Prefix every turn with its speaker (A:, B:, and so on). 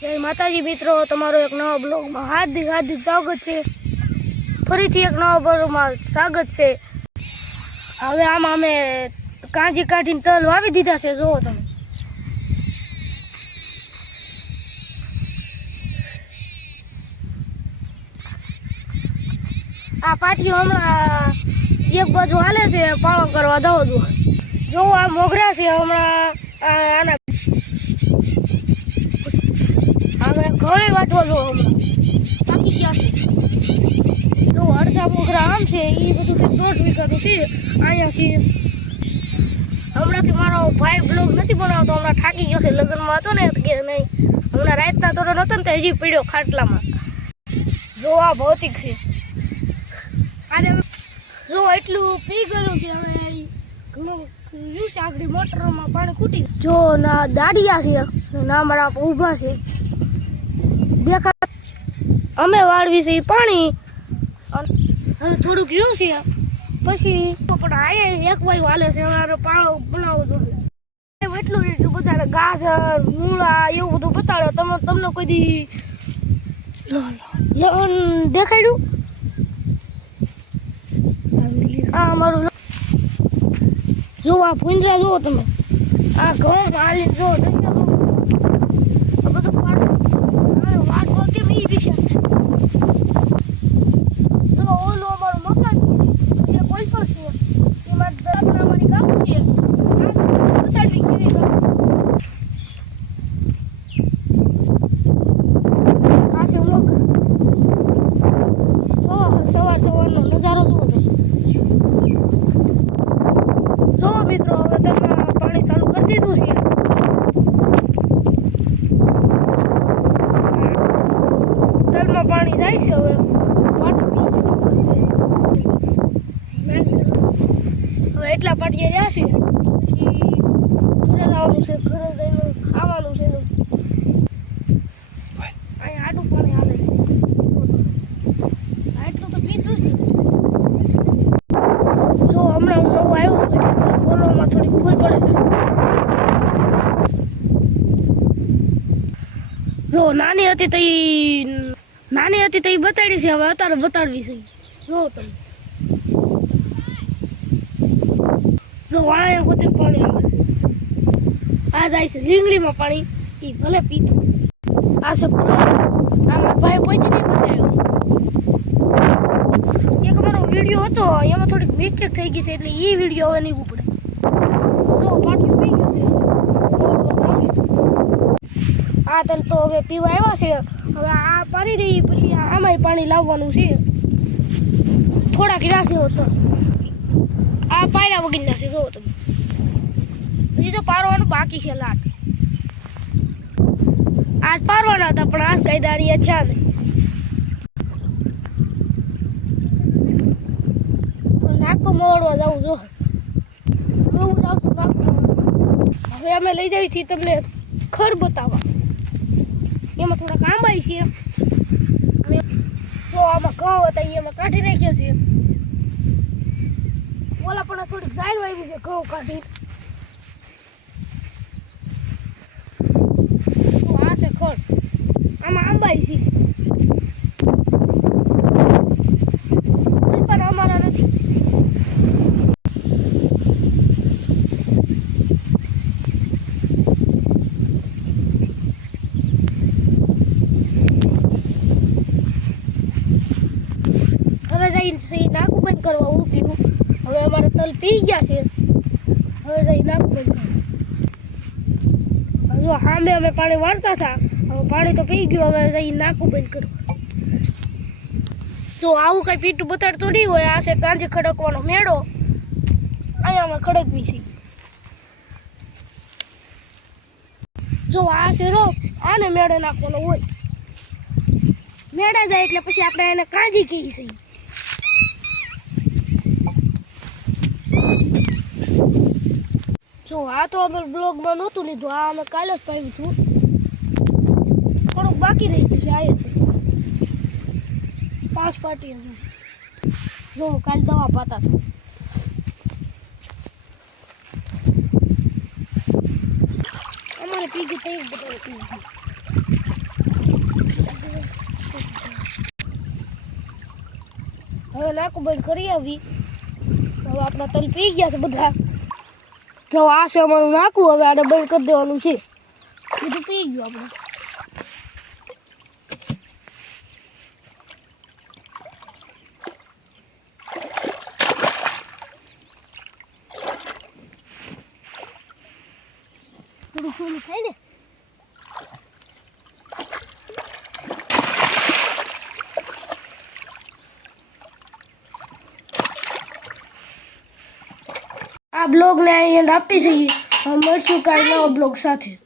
A: જય માતાજી મિત્રો, તમારો એક નવા બ્લોગમાં હાર્દિક હાર્દિક સ્વાગત છે. ફરીથી એક નવા બ્લોગમાં સ્વાગત છે. હવે આમાં અમે કાંજી કાઢીને તલ વાવી દીધા છે, જુઓ તમે. આ પાટીઓ હમણાં એક બાજુ હાલે છે, પાળો કરવા દવા દો. જોવું આ મોગરા છે હમણાં આના હવે વાટવા વાટવો છો હમણાં બાકી ક્યાં? છે જો અડધા મોખરા આમ છે એ બધું છે દોઢ વીઘાનું છે. અહીંયા છે. હમણાંથી મારો ભાઈ બ્લોગ નથી બનાવતો, હમણાં થાકી ગયો છે. લગ્નમાં હતો ને, કે નહીં, હમણાં રાતના થોડો નહોતો ને, તો હજી પીડ્યો ખાટલામાં. જો આ ભૌતિક છે. અને જો એટલું પી ગયેલું છે, હવે ઘણું રહ્યું છે. આગળ મોટરમાં પાણી ખૂટી જો ના દાડિયા છે, ના મારા ઊભા છે. દેખા અમે વાળવી છે પાણી. થોડુંક રહ્યું છે. પછી પણ આયા, એક વાયુ હાલે છે, અમારો પાળો બનાવવો જોઈએ. એટલું એટલું બતાડે ગાજર, મૂળા, એવું બધું બતાડે. તમે તમને કોઈ દી દેખાડ્યું આ અમારું જોવા આ ભૂંજરા જુઓ તમે. આ ઘઉં હાલી તમે. આ બધું પાડું હવે વાટકો કેમ ઈ દિશા જો ઓલું અમારું મકાન છે એ કોઈ પણ છે એમાં દરવાજા અમારી ગામ છે આ બતાડવી કેવી ગામ આ છે મગર ઓહ સવાર સવારનો નજારો જુઓ તમે જો મિત્રો હવે તળમાં પાણી ચાલુ કરી દીધું છે તળમાં પાણી જાય છે હવે પાટું પી જાય. હવે એટલા પાટીએ રહ્યા છે પછી ઘરે જવાનું છે ઘરે જઈને ખાવાનું છે. અહીંયા આટલું પાણી છે. આટલું તો પીતું છે. જો હમણાં હું નવું આવ્યું છું બોલવામાં થોડી ભૂલ પડે છે. જો નાની હતી તો નાની હતી તો બતાડી છે હવે અત્યારે બતાડવી છે. જો તમે. વાળા હોતી પાણી આવે છે. આ જાય છે લીંગડીમાં પાણી. એ ભલે પીતું. આ છે આમાં ભાઈ કોઈ નહીં બતાવ્યો એક અમારો વીડિયો હતો, એમાં થોડીક મિસ્ટેક થઈ ગઈ છે, એટલે એ વીડિયો હવે નહીં ઉપડે. જો પાટિયું પી ગયું છે. આ તલ તો હવે પીવા આવ્યા છે. હવે આ પાડી રહી પછી આમાંય પાણી લાવવાનું છે. થોડાક ગ્લાસ તો. આ વગરના છે, જોવો તમે. હજી તો પારવાનું બાકી છે લાટ. આજ પારવાના હતા, પણ આજ કઈ દાડી છે ને નાકો મોડવા જવું જો. હું જાઉં છું હવે અમે લઈ જઈએ છીએ તમને ખર બતાવવા. એમાં થોડા કામ આવી છે તો આમાં ઘઉં હતા એમાં કાઢી નાખ્યા છે. ઓલા પણ થોડીક ઝાડ વાવી છે, ઘઉં કાઢી આ છે ખડ આમાં આંબાઈ છે. પણ અમારા નથી. હવે જઈને નાકું બંધ કરવા હું. તલ પી ગયા છે હવે જઈ નાખું હજુ સામે અમે પાણી વાળતા હતા હવે પાણી તો પી ગયું હવે જઈ નાખું બંધ કરવા જો આવું કઈ પીટું બતાડતું નહીં હોય આ છે કાંજી ખડકવાનો મેળો અહીંયા અમે ખડકવી છે જો આ છે આને મેળે નાખવાનો હોય મેળા જાય એટલે પછી આપણે એને કાંજી કહીએ છીએ જો, આ તો અમે બ્લોગમાં નહોતું લીધું, આ અમે કાલે જ પાવ્યું છું થોડુંક બાકી રહી ગયું છે આ પાંચ પાટી જો, કાલે દવા પાતા હતા. અમારે પીજી થઈ ગયું હવે નાકું બંધ કરી આવી. હવે આપણા તલ પી ગયા છે બધા. જો આ છે અમારું નાકું, હવે આને બંધ કરી દેવાનું છે. બધું પી ગયું આપણે. થોડું થોડું થાય ને બ્લોગને અહીંયા આપી જઈએ મળશું કાલના બ્લોગ સાથે.